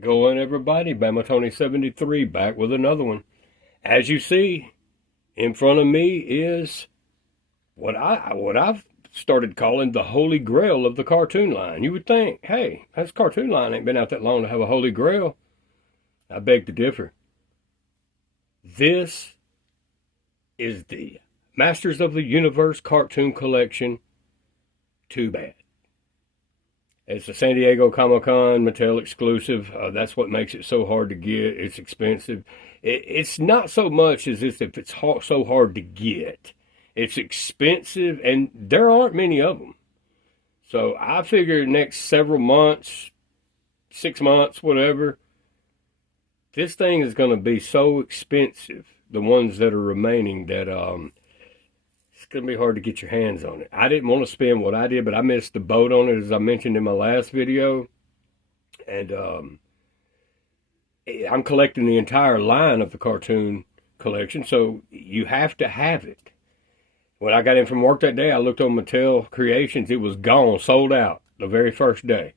Going everybody, Bama Tony 73 back with another one. As you see, in front of me is what I've started calling the holy grail of the cartoon line. You would think, hey, this cartoon line ain't been out that long to have a holy grail. I beg to differ. This is the Masters of the Universe cartoon collection. Too bad. It's a San Diego Comic-Con Mattel exclusive. That's what makes it so hard to get. It's expensive. It's not so much as if it's so hard to get. It's expensive, and there aren't many of them. So I figure next several months, 6 months, whatever, this thing is going to be so expensive, the ones that are remaining, that it's going to be hard to get your hands on it. I didn't want to spend what I did, but I missed the boat on it, as I mentioned in my last video. And I'm collecting the entire line of the cartoon collection, so you have to have it. When I got in from work that day, I looked on Mattel Creations. It was gone, sold out the very first day.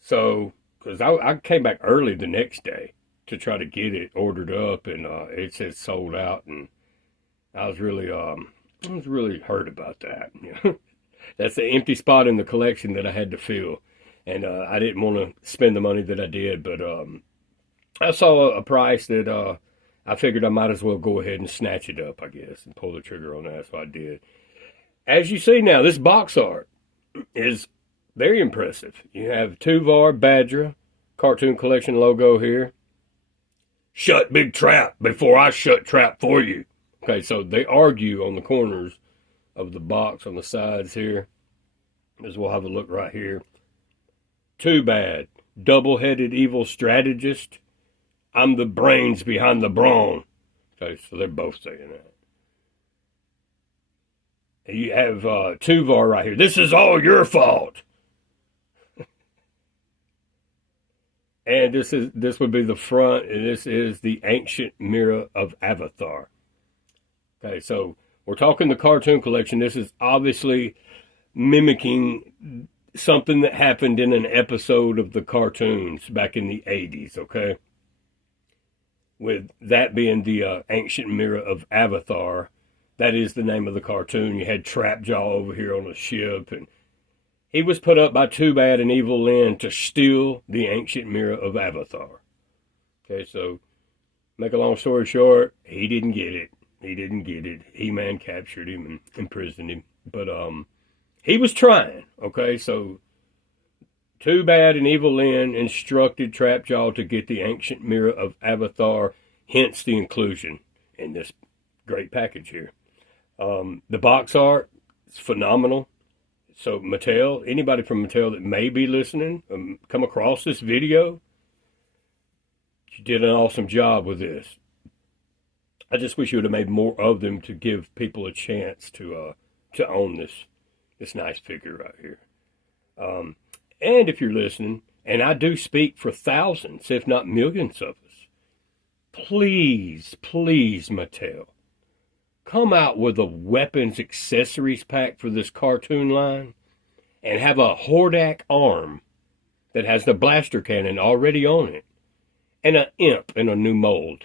So, because I came back early the next day to try to get it ordered up, and it said sold out, and I was really hurt about that. You know? That's the empty spot in the collection that I had to fill, and I didn't want to spend the money that I did. But I saw a price that I figured I might as well go ahead and snatch it up, I guess, and pull the trigger on that. So I did. As you see now, this box art is very impressive. You have Tuvar Badger cartoon collection logo here. Shut big trap before I shut trap for you. Okay, so they argue on the corners of the box on the sides here, as we'll have a look right here. Too bad. Double-headed evil strategist. I'm the brains behind the brawn. Okay, so they're both saying that. You have Tuvar right here. This is all your fault. And this would be the front, and this is the ancient mirror of Avatar. Okay, so we're talking the cartoon collection. This is obviously mimicking something that happened in an episode of the cartoons back in the 80s, okay? With that being the ancient mirror of Avatar. That is the name of the cartoon. You had Trapjaw over here on a ship, and he was put up by Too Bad and Evil Lyn to steal the ancient mirror of Avatar. Okay, so make a long story short, he didn't get it. He didn't get it. He-Man captured him and imprisoned him. But he was trying, okay? So Too Bad and Evil Lyn instructed Trapjaw to get the ancient mirror of Avatar, hence the inclusion in this great package here. The box art is phenomenal. So Mattel, anybody from Mattel that may be listening, come across this video, you did an awesome job with this. I just wish you would have made more of them to give people a chance to own this nice figure right here. And if you're listening, and I do speak for thousands, if not millions of us, please, please, Mattel, come out with a weapons accessories pack for this cartoon line and have a Hordak arm that has the blaster cannon already on it and an imp in a new mold.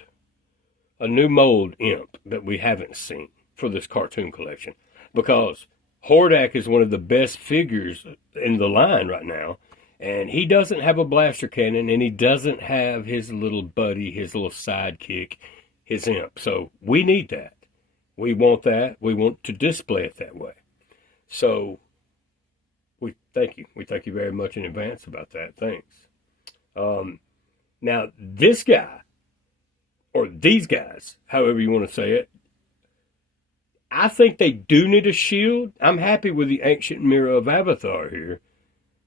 A new mold imp that we haven't seen for this cartoon collection, because Hordak is one of the best figures in the line right now, and he doesn't have a blaster cannon, and he doesn't have his little buddy, his little sidekick, his imp. So we need that. We want that. We want to display it that way. So we thank you. We thank you very much in advance about that. Thanks. Now, this guy, or these guys, however you want to say it, I think they do need a shield. I'm happy with the ancient mirror of Avatar here.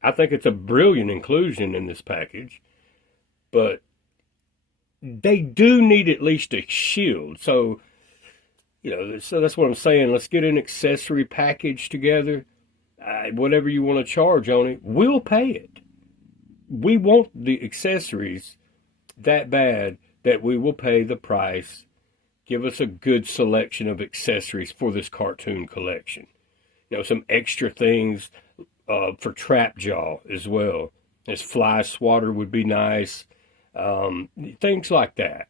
I think it's a brilliant inclusion in this package. But they do need at least a shield. So, so that's what I'm saying. Let's get an accessory package together. Whatever you want to charge on it, we'll pay it. We want the accessories that bad that we will pay the price. Give us a good selection of accessories for this cartoon collection. Some extra things for Trapjaw as well. This fly swatter would be nice. Things like that.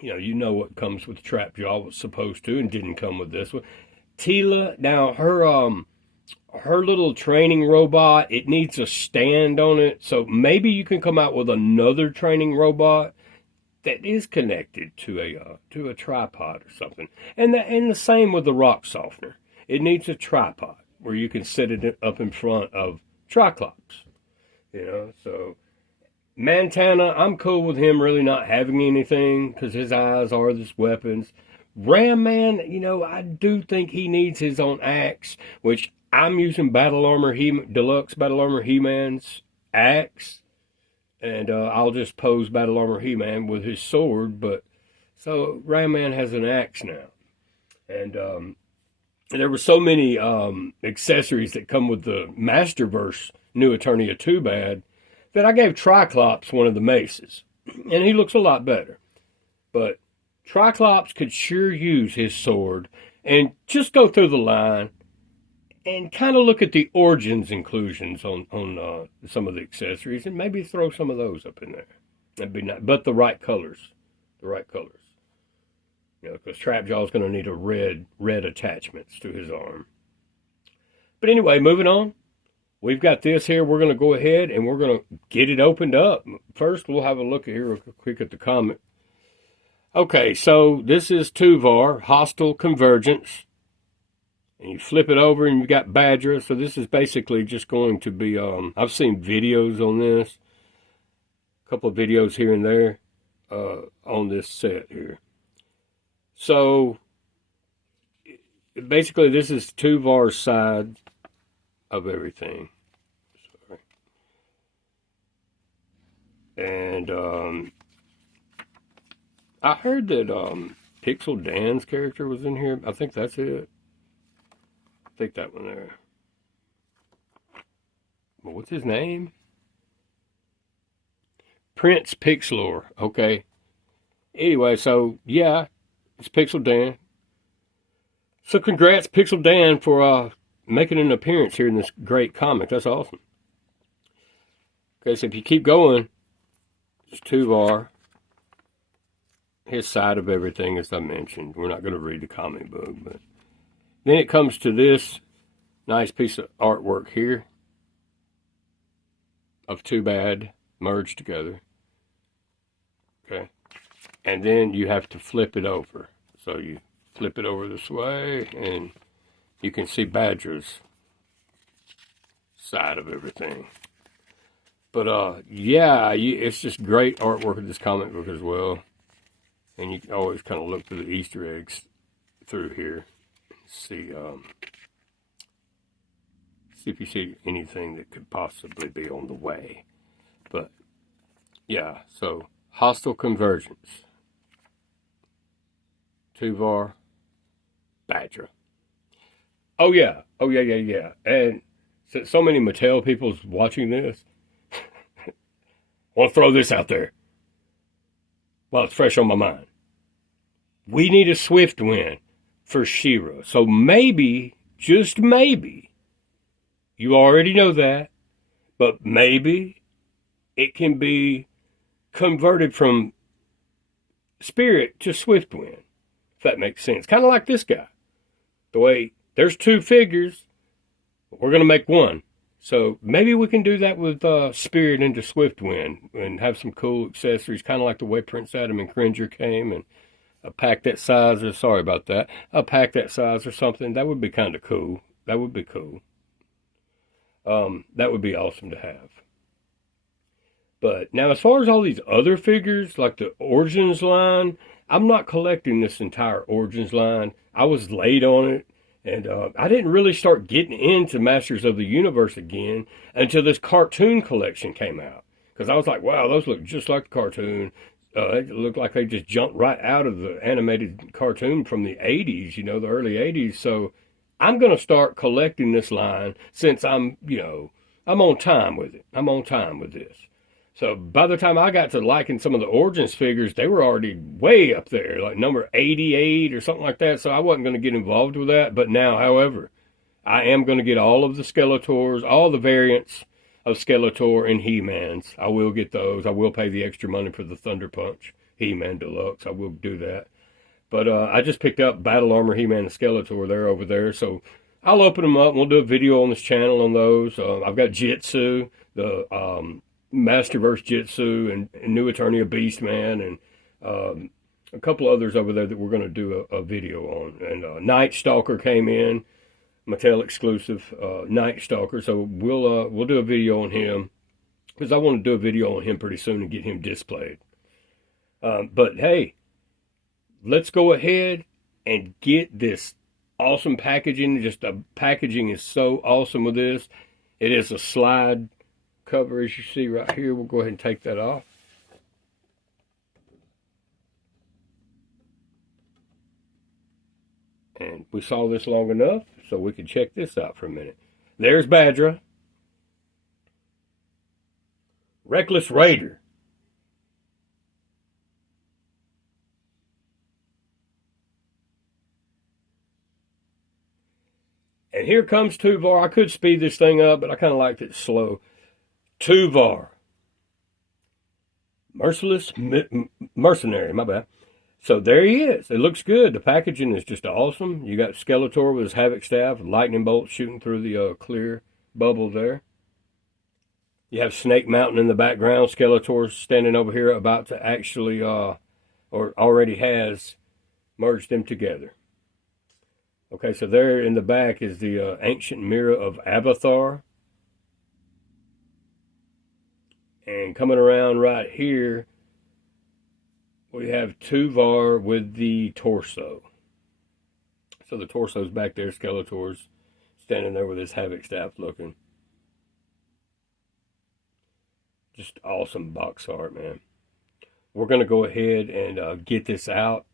You know what comes with Trap Jaw was supposed to and didn't come with this one. Tila, now her little training robot, it needs a stand on it. So maybe you can come out with another training robot that is connected to a tripod or something. And the same with the rock softener. It needs a tripod where you can set it up in front of Triclops. So Montana, I'm cool with him really not having anything because his eyes are his weapons. Ram Man, I do think he needs his own axe, which I'm using Deluxe Battle Armor He-Man's axe. And I'll just pose Battle Armor He-Man with his sword. But so Ram Man has an axe now. And there were so many accessories that come with the Masterverse New Eternia 2 Bad that I gave Triclops one of the maces. And he looks a lot better. But Triclops could sure use his sword. And just go through the line and kind of look at the Origins inclusions on some of the accessories and maybe throw some of those up in there. That'd be nice. But the right colors. The right colors. Because Trapjaw's going to need a red attachments to his arm. But anyway, moving on. We've got this here. We're going to go ahead and we're going to get it opened up. First, we'll have a look here real quick at the comic. Okay, so this is Tuvar, Hostile Convergence. And you flip it over and you got Badger. So this is basically just going to be, I've seen videos on this. A couple of videos here and there on this set here. So basically this is Tuvar's side of everything. Sorry. And I heard that Pixel Dan's character was in here. I think that's it. I think that one there. Well, what's his name? Prince Pixlor. Okay. Anyway, so yeah, it's Pixel Dan. So congrats, Pixel Dan, for making an appearance here in this great comic. That's awesome. Okay, so if you keep going, it's Tuvar. His side of everything, as I mentioned. We're not going to read the comic book, but then it comes to this nice piece of artwork here of Too Bad merged together. Okay. And then you have to flip it over. So you flip it over this way, and you can see Badger's side of everything. But, yeah, it's just great artwork of this comic book as well. And you can always kind of look through the Easter eggs through here. See if you see anything that could possibly be on the way. But, yeah, so Hostile Convergence. Tuvar, Badger. Oh, yeah. And so many Mattel people's watching this. I want to throw this out there. Well, it's fresh on my mind. We need a swift win for She-Ra. So maybe, just maybe, you already know that, but maybe it can be converted from Spirit to Swift Wind, if that makes sense. Kind of like this guy. The way there's two figures, but we're going to make one. So maybe we can do that with Spirit into Swift Wind and have some cool accessories, kind of like the way Prince Adam and Cringer came, and a pack that size, or sorry about that, a pack that size or something. That would be kind of cool. That would be cool. That would be awesome to have. But now as far as all these other figures, like the Origins line, I'm not collecting this entire Origins line. I was late on it. And I didn't really start getting into Masters of the Universe again until this cartoon collection came out. Because I was like, wow, those look just like the cartoon. It looked like they just jumped right out of the animated cartoon from the 80s, the early 80s. So I'm going to start collecting this line since I'm on time with it. I'm on time with this. So by the time I got to liking some of the Origins figures, they were already way up there, like number 88 or something like that. So I wasn't going to get involved with that. But now, however, I am going to get all of the Skeletors, all the variants of Skeletor and He-Mans. I will get those. I will pay the extra money for the Thunder Punch He-Man Deluxe. I will do that. But I just picked up Battle Armor He-Man and Skeletor. They're over there. So I'll open them up and we'll do a video on this channel on those. I've got Jitsu, the Masterverse Jitsu, and New Eternia Beastman, and a couple others over there that we're going to do a video on. And Night Stalker came in, Mattel exclusive Night Stalker. So we'll do a video on him, because I want to do a video on him pretty soon and get him displayed. But hey, let's go ahead and get this awesome packaging. Just the packaging is so awesome with this. It is a slide cover, as you see right here. We'll go ahead and take that off. And we saw this long enough so we could check this out for a minute. There's Badra. Reckless Raider. And here comes Tuvar. I could speed this thing up, but I kind of liked it slow. Tuvar. Merciless Mercenary, my bad. So there he is. It looks good. The packaging is just awesome. You got Skeletor with his Havoc Staff, lightning bolts shooting through the clear bubble there. You have Snake Mountain in the background. Skeletor's standing over here about to actually, or already has, merged them together. Okay, so there in the back is the ancient mirror of Avatar. And coming around right here, we have Tuvar with the torso. So the torso's back there. Skeletor's standing there with his Havoc Staff looking. Just awesome box art, man. We're going to go ahead and get this out.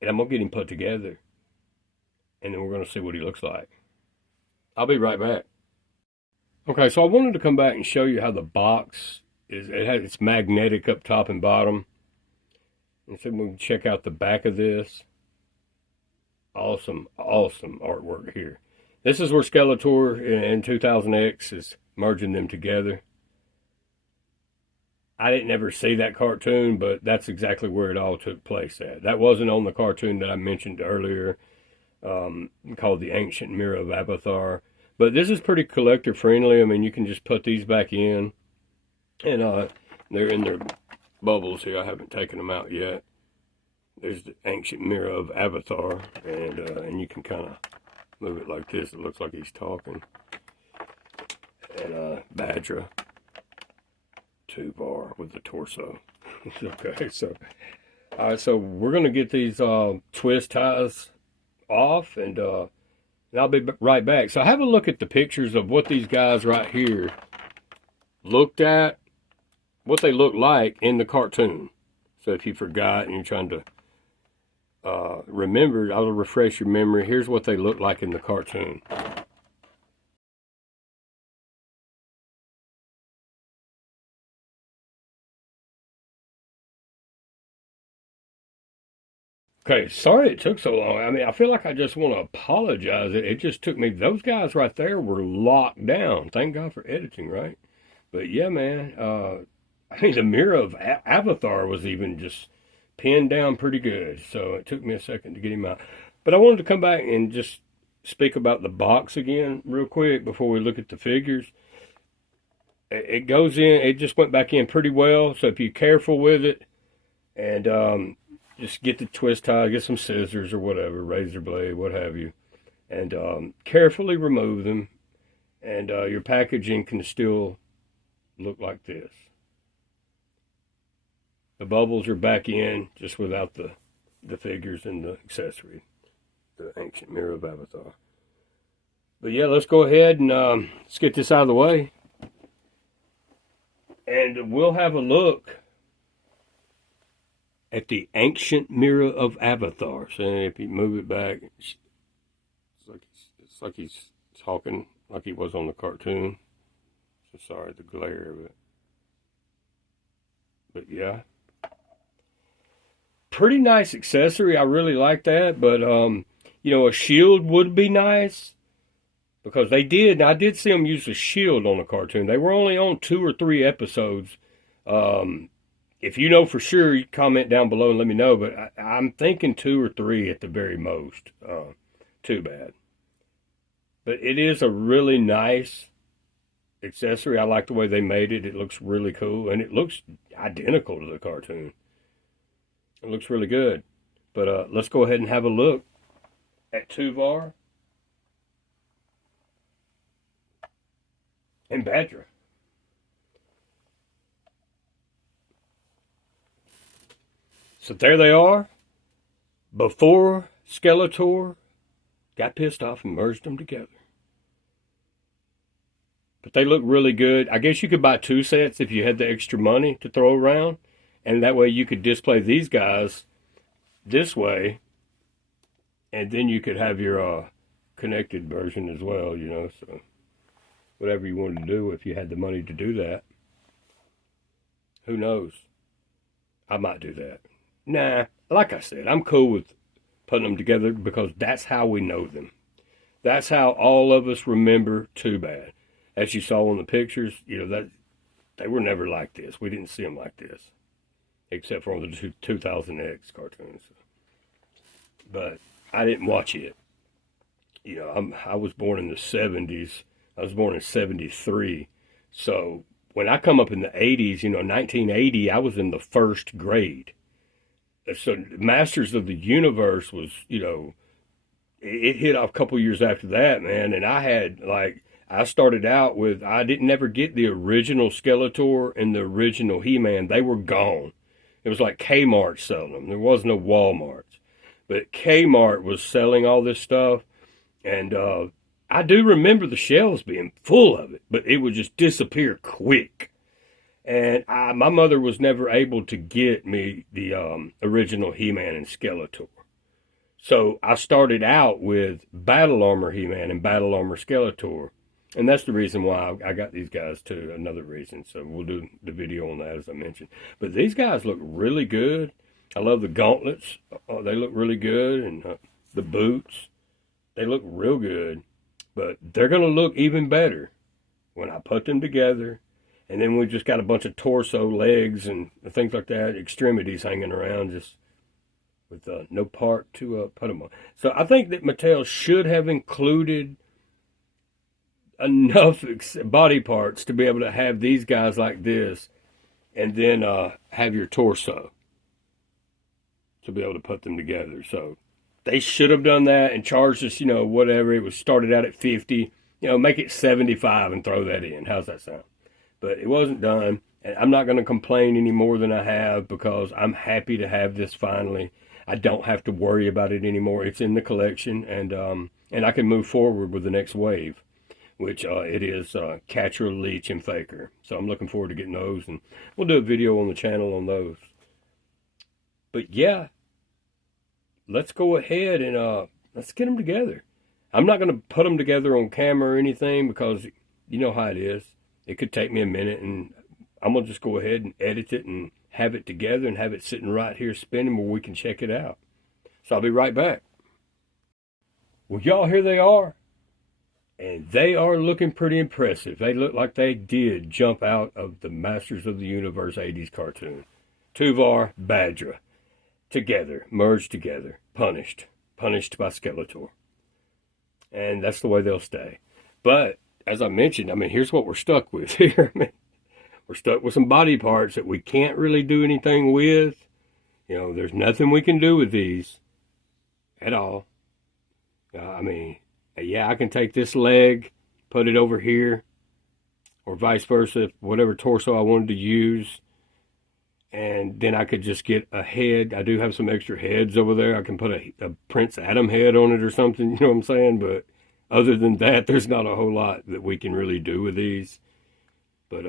And I'm going to get him put together. And then we're going to see what he looks like. I'll be right back. Okay, so I wanted to come back and show you how the box is. It's magnetic up top and bottom. And so we can check out the back of this. Awesome, awesome artwork here. This is where Skeletor in 2000X is merging them together. I didn't ever see that cartoon, but that's exactly where it all took place at. That wasn't on the cartoon that I mentioned earlier, called The Ancient Mirror of Avatar. But this is pretty collector friendly. I mean, you can just put these back in, and they're in their bubbles here. I haven't taken them out yet. There's the Ancient Mirror of Avatar, and you can kind of move it like this. It looks like he's talking. And Badra, Tuvar with the torso. Okay, so all right, so we're gonna get these twist ties off, and I'll be right back. So have a look at the pictures of what these guys right here looked at, what they look like in the cartoon. So if you forgot and you're trying to remember, I'll refresh your memory. Here's what they look like in the cartoon. Okay, sorry it took so long. I mean, I feel like I just want to apologize. It just took me, those guys right there were locked down. Thank God for editing, right? But yeah, man, I mean, the mirror of Avatar was even just pinned down pretty good. So it took me a second to get him out. But I wanted to come back and just speak about the box again real quick before we look at the figures. It goes in, it just went back in pretty well. So if you're careful with it and just get the twist tie, get some scissors or whatever, razor blade, what have you, and carefully remove them, and your packaging can still look like this. The bubbles are back in, just without the figures and the accessory, the Ancient Mirror of Avatar. But yeah, let's go ahead and let's get this out of the way, and we'll have a look at the Ancient Mirror of Avatar. So if you move it back, it's like he's talking like he was on the cartoon. So sorry, the glare of it. But yeah, pretty nice accessory. I really like that. But you know, a shield would be nice. because they did. I did see them use a shield on the cartoon. They were only on 2 or 3 episodes. If you know for sure, you comment down below and let me know. But I'm thinking 2 or 3 at the very most. Too bad. But it is a really nice accessory. I like the way they made it. It looks really cool, and it looks identical to the cartoon. It looks really good. But let's go ahead and have a look at Tuvar and Badra. So there they are. Before Skeletor got pissed off and merged them together. But they look really good. I guess you could buy 2 sets if you had the extra money to throw around. And that way you could display these guys this way. And then you could have your connected version as well, you know. So whatever you wanted to do, if you had the money to do that. Who knows? I might do that. Nah, like I said, I'm cool with putting them together because that's how we know them. That's how all of us remember Too Bad. As you saw in the pictures, you know, that they were never like this. We didn't see them like this, except for the 2000X cartoons. But I didn't watch it. You know, I was born in the 70s. I was born in 73. So when I come up in the 80s, you know, 1980, I was in the 1st grade. So Masters of the Universe was, you know, it hit off a couple years after that, man. And I had, like, I started out with, I didn't never get the original Skeletor and the original He-Man. They were gone. It was like Kmart selling them. There was no Walmarts. But Kmart was selling all this stuff. And I do remember the shelves being full of it, but it would just disappear quick. And my mother was never able to get me the original He-Man and Skeletor. So I started out with Battle Armor He-Man and Battle Armor Skeletor. And that's the reason why I got these guys too, another reason. So we'll do the video on that as I mentioned. But these guys look really good. I love the gauntlets. They look really good. And the boots, they look real good. But they're going to look even better when I put them together. And then we just got a bunch of torso, legs, and things like that, extremities hanging around just with no part to put them on. So I think that Mattel should have included enough body parts to be able to have these guys like this and then have your torso to be able to put them together. So they should have done that and charged us, you know, whatever. It was started out at 50, you know, make it 75 and throw that in. How's that sound? But it wasn't done, and I'm not going to complain any more than I have because I'm happy to have this finally. I don't have to worry about it anymore. It's in the collection, and I can move forward with the next wave, which it is Catcher, Leech, and Faker. So I'm looking forward to getting those, and we'll do a video on the channel on those. But yeah, let's go ahead and let's get them together. I'm not going to put them together on camera or anything because you know how it is. It could take me a minute, and I'm going to just go ahead and edit it and have it together and have it sitting right here spinning where we can check it out. So I'll be right back. Well, y'all, here they are. And they are looking pretty impressive. They look like they did jump out of the Masters of the Universe 80s cartoon. Tuvar, Badra. Together, merged together, punished by Skeletor. And that's the way they'll stay. But as I mentioned, I mean, here's what we're stuck with here. I mean, we're stuck with some body parts that we can't really do anything with. You know, there's nothing we can do with these at all. I mean, yeah, I can take this leg, put it over here, or vice versa, whatever torso I wanted to use. And then I could just get a head. I do have some extra heads over there. I can put a Prince Adam head on it or something, you know what I'm saying? But other than that, there's not a whole lot that we can really do with these. But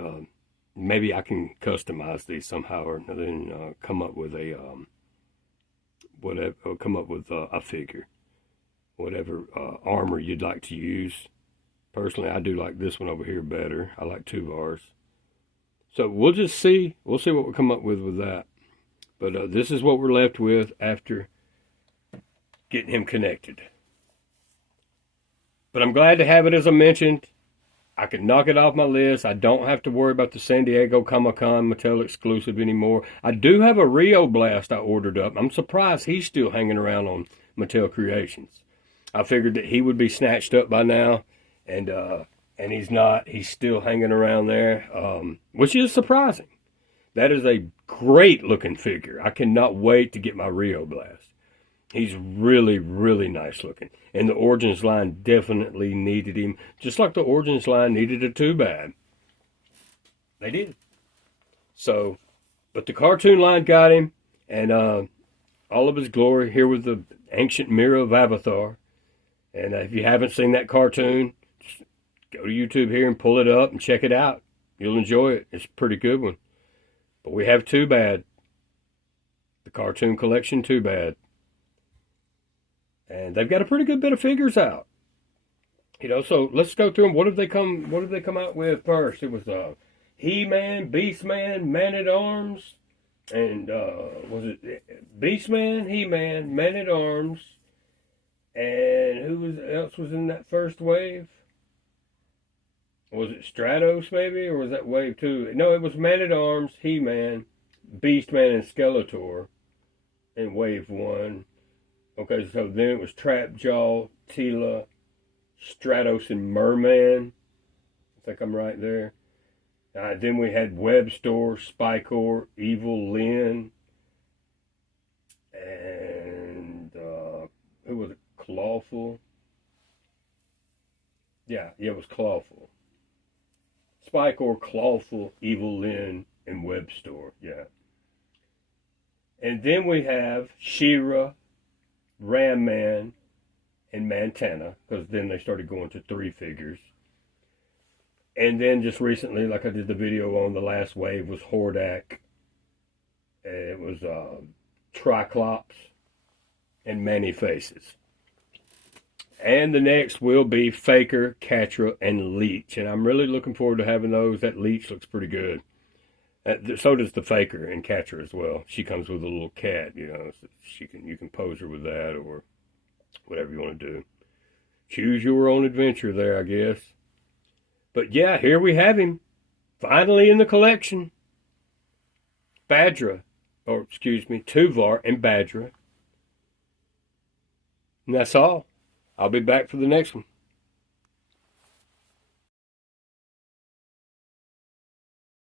maybe I can customize these somehow or another and come up with a a figure, whatever armor you'd like to use. Personally, I do like this one over here better. I like Tuvar's. So we'll just see. We'll see what we come up with that. But this is what we're left with after getting him connected. But I'm glad to have it, as I mentioned. I could knock it off my list. I don't have to worry about the San Diego Comic-Con Mattel exclusive anymore. I do have a Rio Blast I ordered up. I'm surprised he's still hanging around on Mattel Creations. I figured that he would be snatched up by now, and he's not. He's still hanging around there, which is surprising. That is a great looking figure. I cannot wait to get my Rio Blast. He's really, really nice looking. And the Origins line definitely needed him, just like the Origins line needed a 2-bad. They did. So, but the cartoon line got him, and all of his glory here with the ancient mirror of Avatar. And if you haven't seen that cartoon, just go to YouTube here and pull it up and check it out. You'll enjoy it. It's a pretty good one. But we have 2-bad. The cartoon collection 2-bad. And they've got a pretty good bit of figures out. You know, so let's go through them. What have they come out with first? It was He-Man, Beastman, Man-at-Arms, and was it Beastman, He-Man, Man-at-Arms, and else was in that first wave? Was it Stratos maybe, or was that wave 2? No, it was Man-at-Arms, He-Man, Beastman, and Skeletor in wave 1. Okay, so then it was Trapjaw, Tila, Stratos, and Merman. I think I'm right there. Then we had Webstor, Spikor, Evil Lyn, and who was it? Clawful. Yeah, it was Clawful. Spikor, Clawful, Evil Lyn, and Webstor. Yeah. And then we have She-Ra, Ram Man, and Montana, because then they started going to 3 figures. And then just recently, like I did the video on, the last wave was Hordak. It was Triclops and Many Faces. And the next will be Faker, Catra, and Leech. And I'm really looking forward to having those. That Leech looks pretty good. So does the Faker and Catra as well. She comes with a little cat, you know. So you can pose her with that or whatever you want to do. Choose your own adventure there, I guess. But yeah, here we have him. Finally in the collection. Tuvar and Badra. And that's all. I'll be back for the next one.